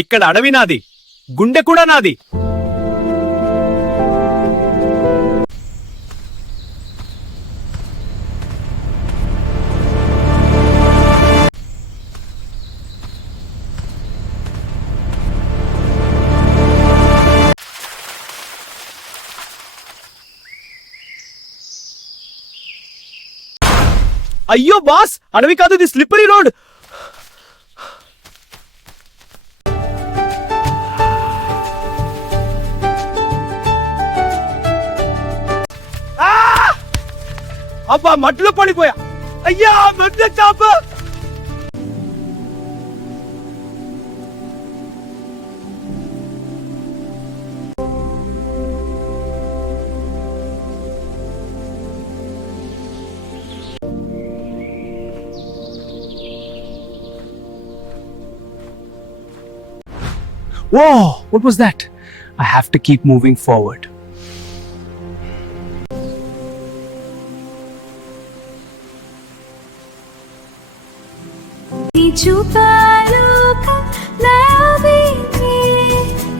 ఇక్కడ అడవి నాది, గుండె కూడా నాది. అయ్యో బాస్, అడవి కాదు, ఇది స్లిప్పరీ రోడ్. అబ్బా, మట్టిలో పడిపోయా. అయ్యా, మట్టిలో చాప. Whoa, what was that? I have to keep moving forward.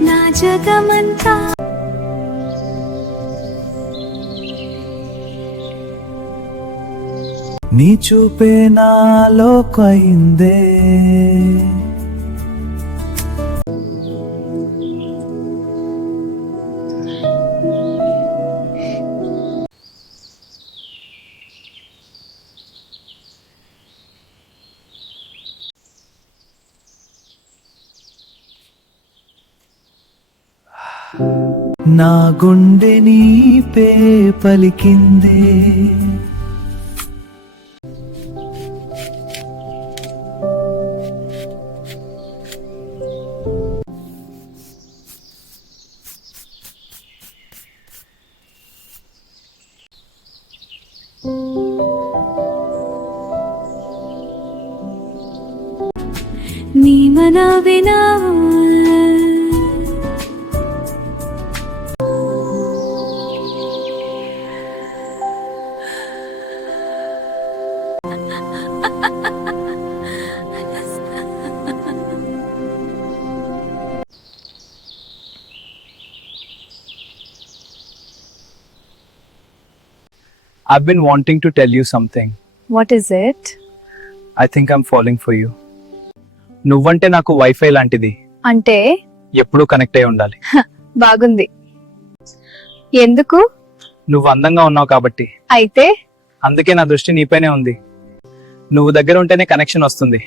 నా జగమంతా నీ చూపే నాలో కయిందే. నా గుండె నీపే పలికిందే. నీ మనవినా I've been wanting to tell you something. What is it? I think I'm falling for you. నువ్వంటే నాకు వైఫై లాంటిది. అంటే ఎప్పుడూ కనెక్ట్ అయి ఉండాలి. బాగుంది. ఎందుకు? నువ్వు అందంగా ఉన్నావు కాబట్టి. అయితే అందుకే నా దృష్టి నీపైనే ఉంది. నువ్వు దగ్గర ఉంటేనే కనెక్షన్ వస్తుంది.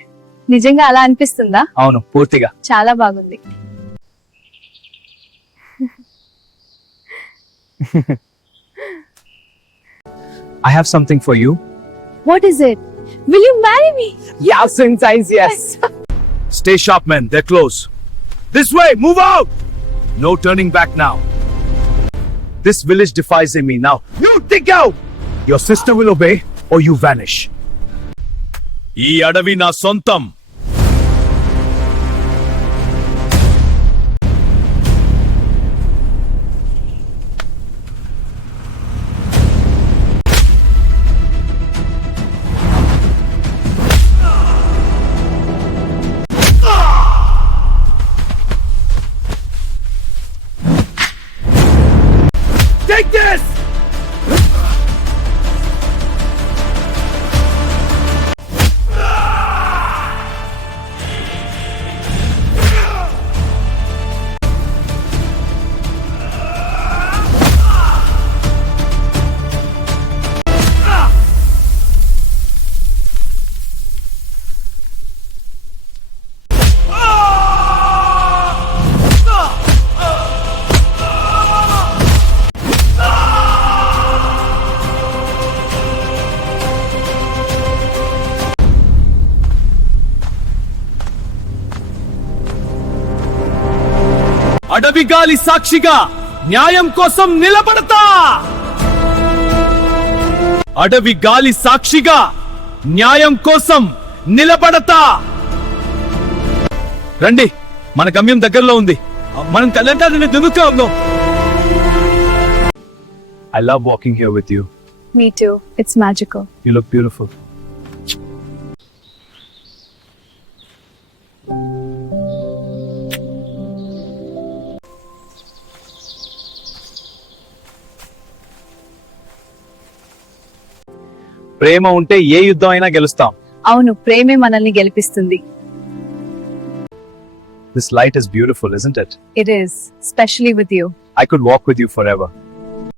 నిజంగా అలా అనిపిస్తుందా? అవును, పూర్తిగా. చాలా బాగుంది. I have something for you. What is it? Will you marry me? Yeah, since yes. Stay sharp, men. They're close. This way, move out. No turning back now. This village defies me now. You dig out. Your sister will obey or you vanish. ఈ అడవి నా సొంతం. Take this! అడవి గాలి సాక్షిగా న్యాయం కోసం నిలబడతా. అడవి గాలి సాక్షిగా న్యాయం కోసం నిలబడతా. రండి, మన గమ్యం దగ్గరలో ఉంది. మనం కళ్ళంటాన్ని దున్నుతా ఉందాం. I love walking here with you. Me too. It's magical. You look beautiful. ప్రేమ ఉంటే ఏ యుద్ధం అయినా గెలుస్తాం. అవును, ప్రేమే మనల్ని గెలిపిస్తుంది. This light is beautiful, isn't it? It is, especially with you. I could walk with you forever.